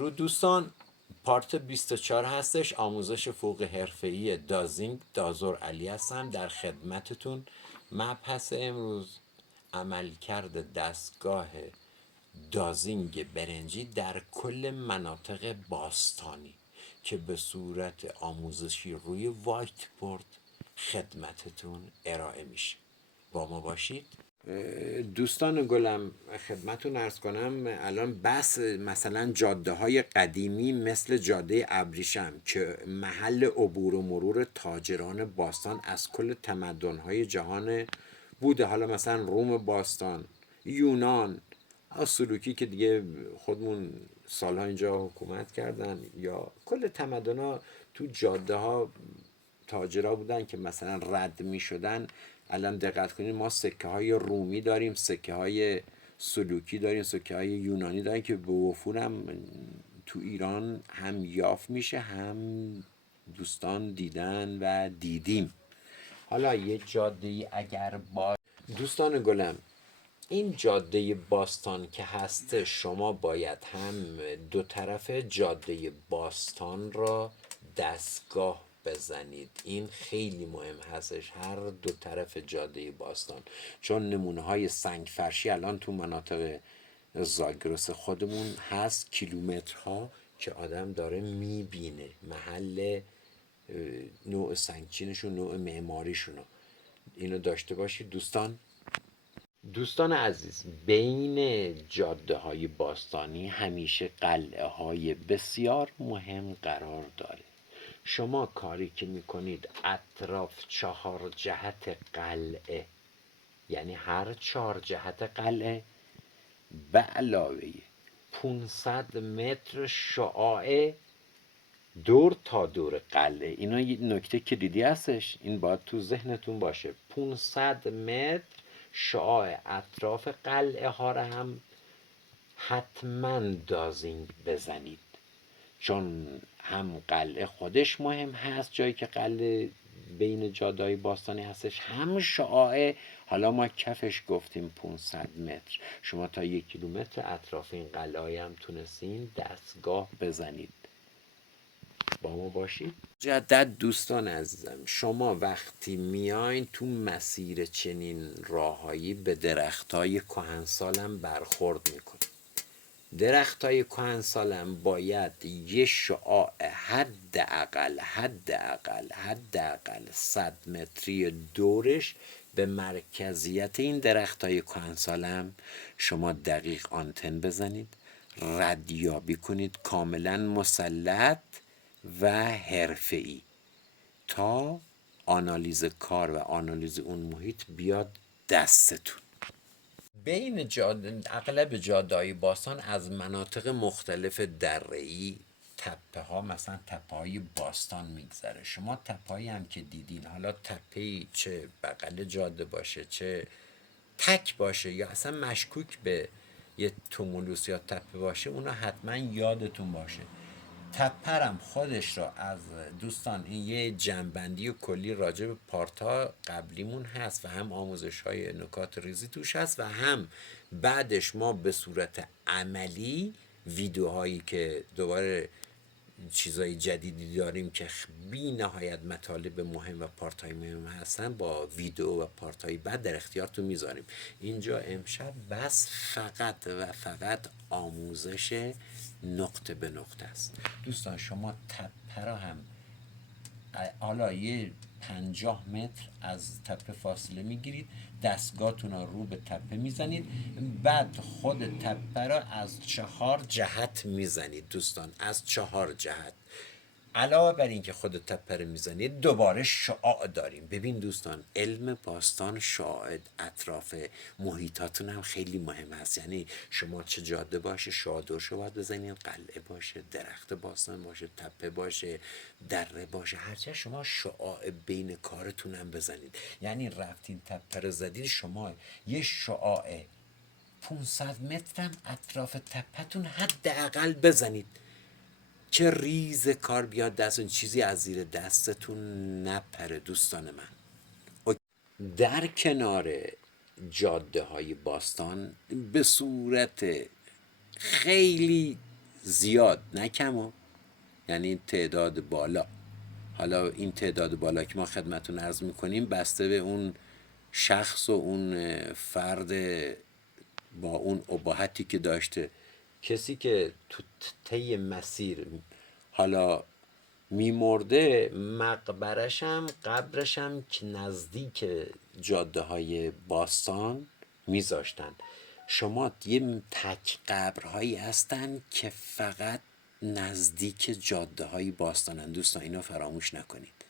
درود دوستان، پارت 24 هستش. آموزش فوق حرفه‌ای دازینگ. دازور علی هستم در خدمتتون. مبحث امروز عملکرد دستگاه دازینگ برنجی در کل مناطق باستانی که به صورت آموزشی روی وایت بورد خدمتتون ارائه میشه. با ما باشید. دوستان گلم، خدمتتون عرض کنم الان بس مثلا جاده های قدیمی مثل جاده ابریشم که محل عبور و مرور تاجران باستان از کل تمدن های جهان بوده. حالا مثلا روم باستان، یونان، سلوکی که دیگه خودمون سالها اینجا حکومت کردن، یا کل تمدن ها تو جاده ها تاجرها بودن که مثلا رد می شدن. الان دقت کنید ما سکه های رومی داریم، سکه های سلوکی داریم، سکه های یونانی داریم که به وفور هم تو ایران هم یافت میشه، هم دوستان دیدن و دیدیم. حالا یه جاده اگر با دوستان گلم، این جاده باستان که هست، شما باید هم دو طرف جاده باستان را دستگاه بزنید. این خیلی مهم هستش، هر دو طرف جاده باستان، چون نمونه های سنگ فرشی الان تو مناطق زاگرس خودمون هست، کیلومترها که آدم داره میبینه محل نوع سنگچینشون، نوع معماریشونو. اینو داشته باشید دوستان. دوستان عزیز، بین جاده های باستانی همیشه قلعه های بسیار مهم قرار داره. شما کاری که میکنید اطراف 4 جهت قلعه، یعنی هر 4 جهت قلعه به علاوه 500 متر شعاع دور تا دور قلعه. اینا یه نکته کلیدی هستش، این باید تو ذهنتون باشه. 500 متر شعاع اطراف قلعه ها را هم حتما دازینگ بزنید، چون هم قلعه خودش مهم هست، جایی که قلعه بین جاده‌های باستانی هستش، هم شعاع. حالا ما کفش گفتیم 500 متر، شما تا 1 کیلومتر اطراف این قلعه هم تونستین دستگاه بزنید. با ما باشید. جدد دوستان عزیزم، شما وقتی میاین تو مسیر چنین راههایی به درختای کهنسالم برخورد میکنید. درختای کهنسالم باید یه شعاع حداقل 100 متری دورش به مرکزیت این درختای کهنسالم شما دقیق آنتن بزنید، ردیابی کنید کاملا مسلط و حرفه‌ای تا آنالیز کار و آنالیز اون محیط بیاد دستتون. بین اغلب جاده‌های باستان از مناطق مختلف دره‌ای تپه ها، مثلا تپه های باستان میگذره. شما تپه هایی هم که دیدین، حالا تپه چه بغل جاده باشه چه تک باشه یا اصلا مشکوک به یه تومولوس یا تپه باشه، اونا حتما یادتون باشه. تپرم خودش را از دوستان، این یه جنبندی و کلی راجع به پارتا قبلیمون هست و هم آموزش های نکات ریزی توش هست و هم بعدش ما به صورت عملی ویدیوهایی که دوباره چیزای جدیدی داریم که بی نهایت مطالب مهم و پارتای مهم هستن، با ویدیو و پارتای بعد در اختیارتون میذاریم. اینجا امشب بس فقط و فقط آموزش نقطه به نقطه است. دوستان شما تپه را هم حالا یه 50 متر از تپه فاصله میگیرید، دستگاهتون رو به تپه میزنید، بعد خود تپه را از 4 جهت میزنید دوستان، از 4 جهت. علاوه بر این که خود تپه رو میزنید، دوباره شعاع داریم. ببین دوستان، علم باستان شعاع اطراف محیطاتون هم خیلی مهم هست. یعنی شما چه جاده باشه شعاع دورشو باید بزنید، قلعه باشه، درخت باستان باشه، تپه باشه، دره باشه، هرچه شما شعاع بین کارتون هم بزنید. یعنی رفتین تپه رو زدید، شما یه شعاع 500 متر هم اطراف تپهتون حداقل بزنید که ریز کار بیاد دستون، چیزی از زیر دستتون نپره دوستان من. در کنار جاده های باستان به صورت خیلی زیاد نه کم، یعنی تعداد بالا. حالا این تعداد بالا که ما خدمتون عرض میکنیم بسته به اون شخص و اون فرد با اون اباحتی که داشته. کسی که تو طی مسیر حالا میمرده، مقبرشم قبرشم که نزدیک جاده های باستان میذاشتن. شما یه تک قبرهایی هستن که فقط نزدیک جاده های باستانن. دوستان اینو فراموش نکنید،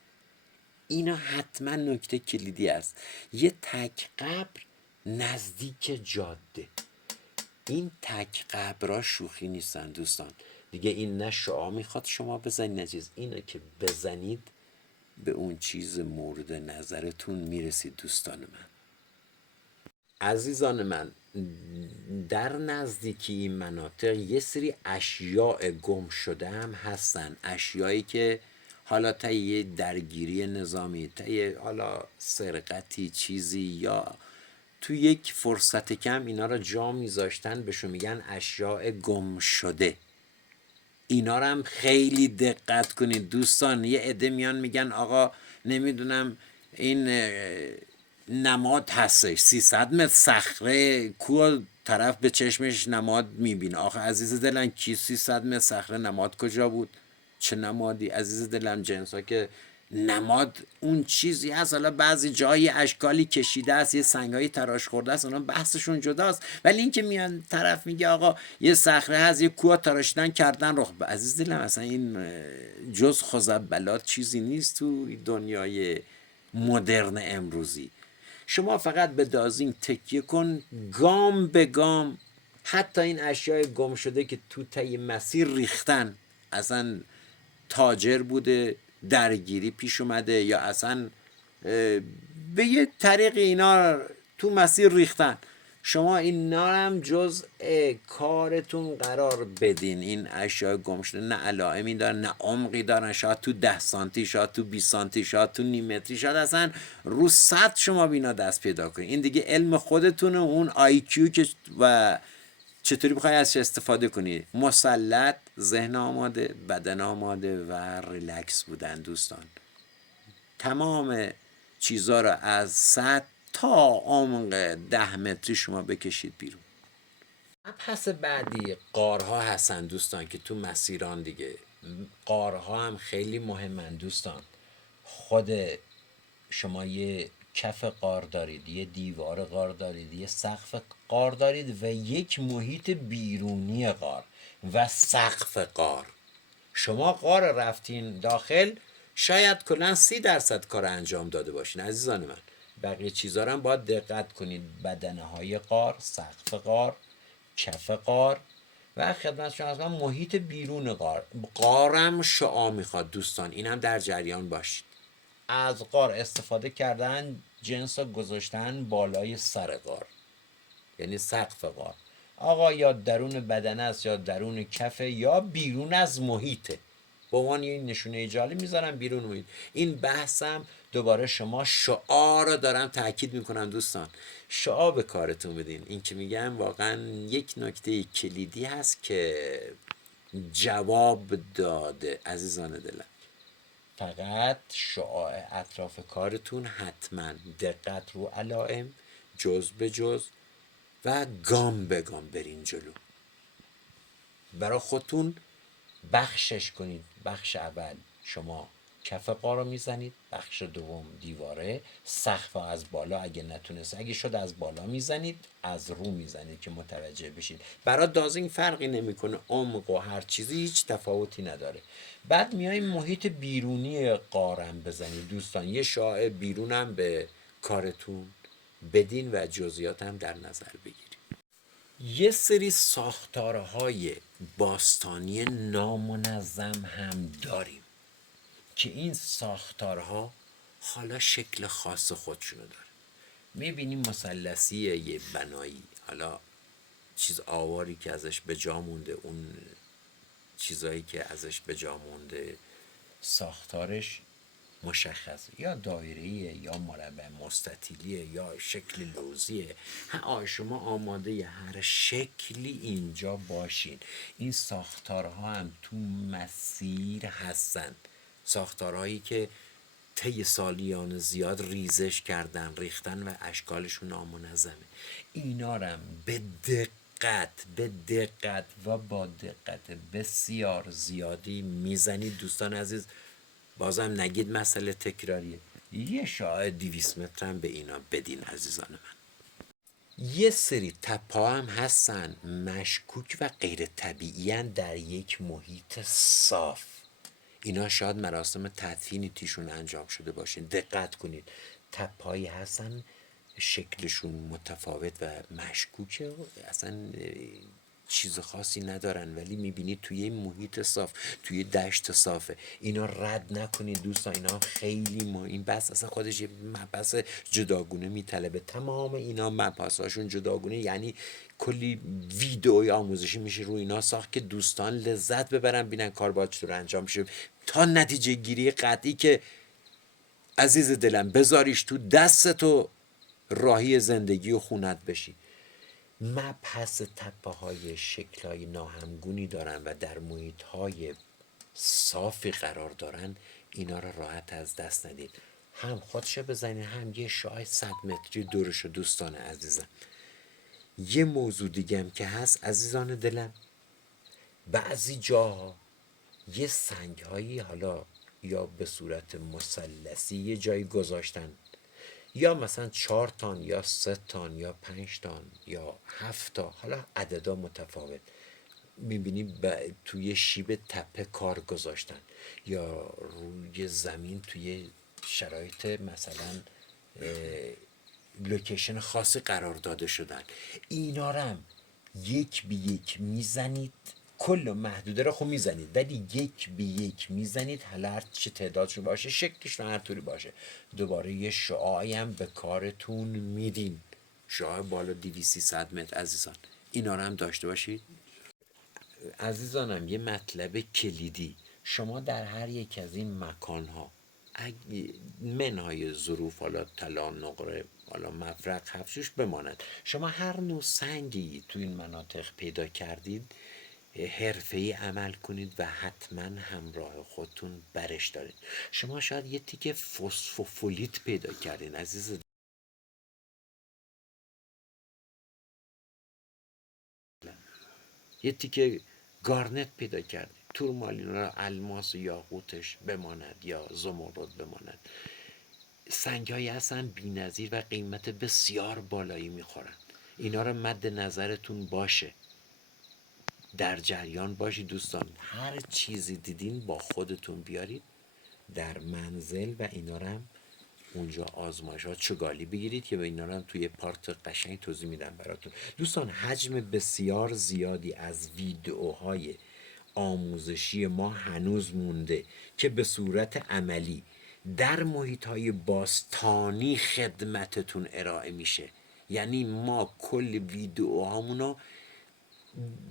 اینا حتما نکته کلیدی است. یه تک قبر نزدیک جاده. این تک قبرها شوخی نیستن دوستان. دیگه این نه شعا میخواد شما بزنید نه چیز، اینه که بزنید به اون چیز مورد نظرتون میرسید. دوستان من، عزیزان من، در نزدیکی این مناطق یه سری اشیاء گم شده هم هستن. اشیایی که حالا طی یه درگیری نظامی، طی حالا سرقتی چیزی، یا تو یک فرصت کم اینا را جا میذاشتن، بهشون میگن اشیاء گم شده. اینا رو هم خیلی دقت کنید دوستان. یه عده میان میگن آقا نمیدونم این نماد هستش 300 متر صخره کو، طرف به چشمش نماد میبینه. آخه عزیز دلم کی 300 متر صخره نماد کجا بود؟ چه نمادی عزیز دلم؟ جنس ها که نماد اون چیزی هست، حالا بعضی جایی اشکالی کشیده است، یه سنگایی تراش خورده است، اونا بحثشون جداست. ولی این که میان طرف میگه آقا یه صخره هست، یه کوه تراشیدن کردن رخ، عزیز دلم اصلا این جز خزعبلات چیزی نیست تو دنیای مدرن امروزی. شما فقط به دازینگ تکیه کن، گام به گام. حتی این اشیاء گم شده که تو طی مسیر ریختن، اصلا تاجر بوده، درگیری پیش اومده، یا اصلا به یه طریق اینا تو مسیر ریختن، شما اینا هم جز کارتون قرار بدین. این اشیاء گم شده نه علائمی دارن نه عمقی دارن، شاید تو 10 سانتی، شاید تو 20 سانتی، شاید تو نیم متری، شاید اصلا رو سطح شما بینا دست پیدا کنید. این دیگه علم خودتونه، اون آی کیو که و چطوری بخوای ازش استفاده کنی. مسلط، ذهن آماده، بدن آماده و ریلکس بودن دوستان. تمام چیزا رو از سطح تا عمق 10 متری شما بکشید بیرون. مبحث بعدی غارها هستن دوستان که تو مسیران دیگه. غارها هم خیلی مهمن دوستان. خود شما یه کف غار دارید، یه دیوار غار دارید، یه سقف غار دارید و یک محیط بیرونی غار و سقف غار. شما غار رفتین داخل، شاید کلا 30% کار انجام داده باشین عزیزان من. بقیه چیزا رو هم باید دقت کنید. بدنه های غار، سقف غار، کف غار و خدمت شما از محیط بیرون غار. غارم شعاع میخواد دوستان، این هم در جریان باشید. از غار استفاده کردن، جنس رو گذاشتن بالای سر غار، یعنی سقف غار. آقا یا درون بدن است یا درون کفه یا بیرون از محیطه. به عنوان یه نشونه جالب میذارم بیرون محیط. این بحثم دوباره شما شعار رو دارم تاکید میکنم دوستان، شعار به کارتون بدین. این که میگم واقعا یک نکته کلیدی هست که جواب داده عزیزان دلم. فقط شعاع اطراف کارتون حتما دقت رو علائم، جز به جز و گام به گام برین جلو. برای خودتون بخشش کنید. بخش اول شما کف غار رو میزنید، بخش دوم دیواره، سقف از بالا اگه نتونست، اگه شد از بالا میزنید، از رو میزنید که متوجه بشید. برای دازینگ فرقی نمیکنه، عمق و هر چیزی هیچ تفاوتی نداره. بعد میایم محیط بیرونی غارم بزنید دوستان. یه شعاع بیرونم به کارتون بدین و جزئیات هم در نظر بگیرید. یه سری ساختارهای باستانی نامنظم هم داریم که این ساختارها حالا شکل خاص خودشونو داره. میبینیم مثلثیه یه بنایی، حالا چیز آواری که ازش به جا مونده، اون چیزایی که ازش به جا مونده، ساختارش مشخص، یا دایره‌ایه یا مربع مستطیلیه یا شکل لوزیه. شما آماده هر شکلی اینجا باشین. این ساختارها هم تو مسیر هستن، ساختارهایی که طی سالیان زیاد ریزش کردن، ریختن و اشکالشون نامنظمه. اینا رو هم به دقت و با دقت بسیار زیادی میزنید دوستان عزیز. بازم نگید مسئله تکراریه. یه شعاع 200 متر هم به اینا بدین عزیزان من. یه سری تپا هم هستن مشکوک و غیر طبیعی در یک محیط صاف. اینا شاید مراسم تدفینی تیشون انجام شده باشین. دقت کنید، تپایی هستن شکلشون متفاوت و مشکوکه و اصلا چیز خاصی ندارن، ولی میبینید توی این محیط صاف، توی دشت صافه. اینا رد نکنید دوستان، اینا خیلی این بس اصلا خودش یه مبحث جداگونه میطلبه. تمام اینا مبحثاشون جداگونه، یعنی کلی ویدئوی آموزشی میشه روی اینا ساخت که دوستان لذت ببرن ببینن کار باید چطور انجام میشه، تا نتیجه گیری قطعی که عزیز دلم بذاریش تو دستتو راهی زندگی و خونت بشی. مبحث تپه های شکل های ناهمگونی دارن و در محیط های صافی قرار دارن. اینا رو راحت از دست ندید، هم خودشو بزنید هم یه شعاع 100 متری دورشو دوستان عزیزم. یه موضوع دیگم که هست عزیزان دلم، بعضی جاها یه سنگ هایی حالا یا به صورت مثلثی یه جایی گذاشتن، یا مثلا 4 تان یا 3 تان یا 5 تان یا 7 تا، حالا عددا متفاوت، میبینی توی شیب تپه کار گذاشتن یا روی زمین توی شرایط مثلا لوکیشن خاصی قرار داده شدن. اینا رو هم یک به یک میزنید، کل محدوده رو خب میزنید ولی یک به یک میزنید، حالا هر چه تعدادشون باشه شکلش رو هر طوری باشه. دوباره یه شعاعی هم به کارتون میدین، شعاع بالا 200-300 متر عزیزان. اینا رو هم داشته باشید عزیزانم. یه مطلب کلیدی، شما در هر یک از این مکانها منهای ظروف، حالا طلا، نقره، حالا مفرق، حفشوش بماند، شما هر نوع سنگی تو این مناطق پیدا کردید حرفه‌ای عمل کنید و حتما همراه خودتون برش دارید. شما شاید یه تیکه فسفوفولیت پیدا کردین عزیز، یه تیکه گارنت پیدا کردید، تورمالین را الماس یا یاقوتش بماند یا زمرد بماند. سنگ هایی هستن بی نظیر و قیمت بسیار بالایی میخورن. اینا رو مد نظرتون باشه، در جریان باشید دوستان. هر چیزی دیدین با خودتون بیارید در منزل و اینا رو هم اونجا آزمایشات چگالی بگیرید که به اینا رو هم توی پارت قشنگ توضیح میدم براتون دوستان. حجم بسیار زیادی از ویدئوهای آموزشی ما هنوز مونده که به صورت عملی در محیط‌های باستانی خدمتتون ارائه میشه. یعنی ما کل ویدئوهامونو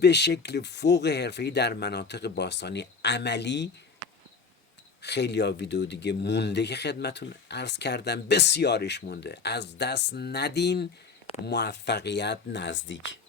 به شکل فوق حرفه‌ای در مناطق باستانی عملی، خیلی ها ویدیو دیگه مونده که خدمتون عرض کردم، بسیارش مونده، از دست ندین، موفقیت نزدیک.